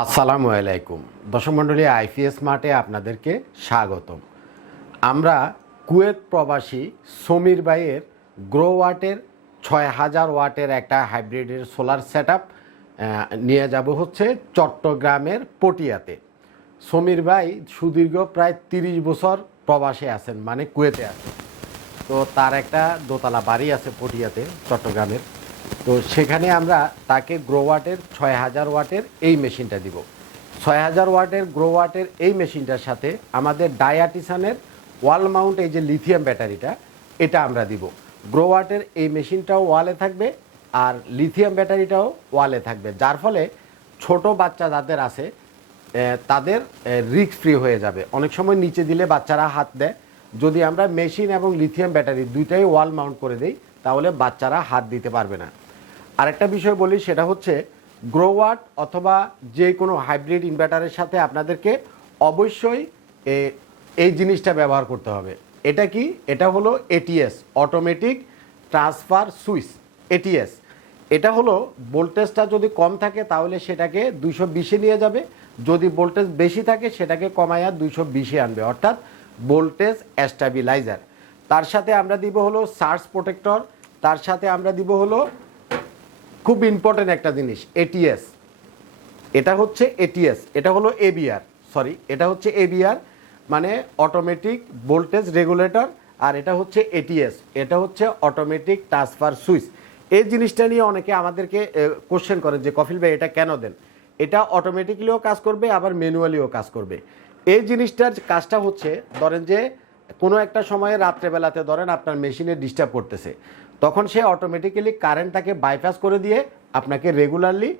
আসসালামু আলাইকুম দর্শক মণ্ডলী, আইপিএস মার্টে আপনাদেরকে স্বাগতম। আমরা কুয়েত প্রবাসী সমীর ভাইয়ের গ্রো ওয়াটের ৬০০০ ওয়াটের একটা হাইব্রিডের সোলার সেটআপ নিয়ে যাব হচ্ছে চট্টগ্রামের পটিয়াতে। সমীর ভাই সুদীর্ঘ প্রায় ৩০ বছর প্রবাসে আছেন, মানে কুয়েতে আছেন। তো তার একটা দোতলা বাড়ি আছে পটিয়াতে, চট্টগ্রামের। তো সেখানে আমরা তাকে গ্রো ওয়াটের ৬০০০ ওয়াটের এই মেশিনটা দিব। ৬০০০ ওয়াটের গ্রো ওয়াটের এই মেশিনটার সাথে আমাদের ডায়াটিসানের ওয়াল মাউন্ট এই যে লিথিয়াম ব্যাটারিটা, এটা আমরা দিব। গ্রো ওয়াটের এই মেশিনটাও ওয়ালে থাকবে আর লিথিয়াম ব্যাটারিটাও ওয়ালে থাকবে, যার ফলে ছোট বাচ্চা যাদের আছে তাদের রিস্ক ফ্রি হয়ে যাবে। অনেক সময় নিচে দিলে বাচ্চারা হাত দেয়, যদি আমরা মেশিন এবং লিথিয়াম ব্যাটারি দুইটাই ওয়াল মাউন্ট করে দিই তাহলে বাচ্চারা হাত দিতে পারবে না। আরেকটা বিষয় বলি, সেটা হচ্ছে গ্রো ওয়াট অথবা যে কোনো হাইব্রিড ইনভার্টারের সাথে আপনাদেরকে অবশ্যই এই জিনিসটা ব্যবহার করতে হবে। এটা কি? এটা হলো ATS, automatic transfer switch. ATS এটা হলো ভোল্টেজটা যদি কম থাকে তাহলে সেটাকে ২২০-এ নিয়ে যাবে, যদি ভোল্টেজ বেশি থাকে সেটাকে কমায়া ২২০-এ আনবে, অর্থাৎ ভোল্টেজ স্ট্যাবিলাইজার। তার সাথে আমরা দিব হলো সার্জ প্রোটেক্টর, তার সাথে আমরা দিব হলো খুব ইম্পর্টেন্ট একটা জিনিস, এটিএস। এটা হচ্ছে এটিএস, এটা হলো এবিআর, এটা হচ্ছে এবিআর মানে অটোমেটিক ভোল্টেজ রেগুলেটর, আর এটা হচ্ছে এটিএস, এটা হচ্ছে অটোমেটিক ট্রান্সফার সুইচ। এই জিনিসটা নিয়ে অনেকে আমাদেরকে কোশ্চেন করেন যে কফিল ভাই এটা কেন দেন। এটা অটোমেটিকলিও কাজ করবে আবার ম্যানুয়ালিও কাজ করবে। এই জিনিসটার কাজটা হচ্ছে, ধরেন যে কোনো একটা সময়ে রাত্রেবেলাতে ধরেন আপনার মেশিনে ডিস্টার্ব করতেছে, তখন সে অটোমেটিক্যালি কারেন্টটাকে বাইপাস করে দিয়ে আপনাকে রেগুলারলি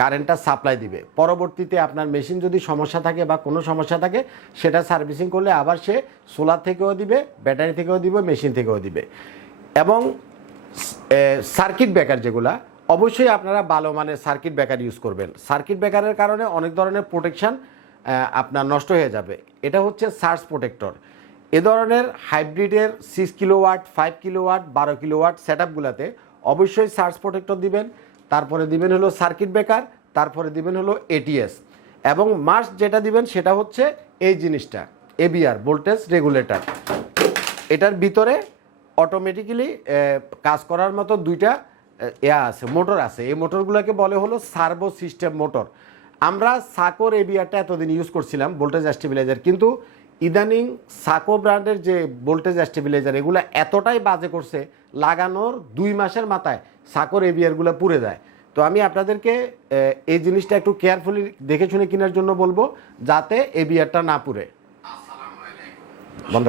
কারেন্টটা সাপ্লাই দিবে। পরবর্তীতে আপনার মেশিন যদি সমস্যা থাকে বা কোনো সমস্যা থাকে সেটা সার্ভিসিং করলে আবার সে সোলার থেকেও দিবে, ব্যাটারি থেকেও দিবে, মেশিন থেকেও দিবে। এবং সার্কিট ব্রেকার যেগুলা, অবশ্যই আপনারা ভালো মানের সার্কিট ব্রেকার ইউজ করবেন। সার্কিট ব্রেকারের কারণে অনেক ধরনের প্রোটেকশান আপনার নষ্ট হয়ে যাবে। এটা হচ্ছে সার্জ প্রোটেক্টর। এ ধরনের হাইব্রিডের 6 কিলোওয়াট, 5 কিলোওয়াট, 12 কিলোওয়াট সেটআপগুলোতে অবশ্যই সার্জ প্রোটেক্টর দিবেন, তারপরে দিবেন হলো সার্কিট ব্রেকার, তারপরে দিবেন হলো এটিএস, এবং মাস্ট যেটা দিবেন সেটা হচ্ছে এই জিনিসটা, এবিআর, ভোল্টেজ রেগুলেটর। এটার ভিতরে অটোমেটিক্যালি কাজ করার মতো দুইটা আছে, মোটর আছে। এই মোটরগুলোকে বলে হলো সার্ভো সিস্টেম মোটর। আমরা সাকোর এবিআরটা এতদিন ইউজ করছিলাম ভোল্টেজ স্টেবিলাইজার, কিন্তু ইদানিং সাকো ব্র্যান্ডের যে ভোল্টেজ স্টেবিলাইজার এগুলো এতটাই বাজে করছে, লাগানোর 2 মাসের মাথায় সাকোর এবিআরগুলো পুড়ে যায়। তো আমি আপনাদেরকে এই জিনিসটা একটু কেয়ারফুলি দেখে শুনে কেনার জন্য বলবো, যাতে এবিআরটা না পুড়ে। বন্ধ।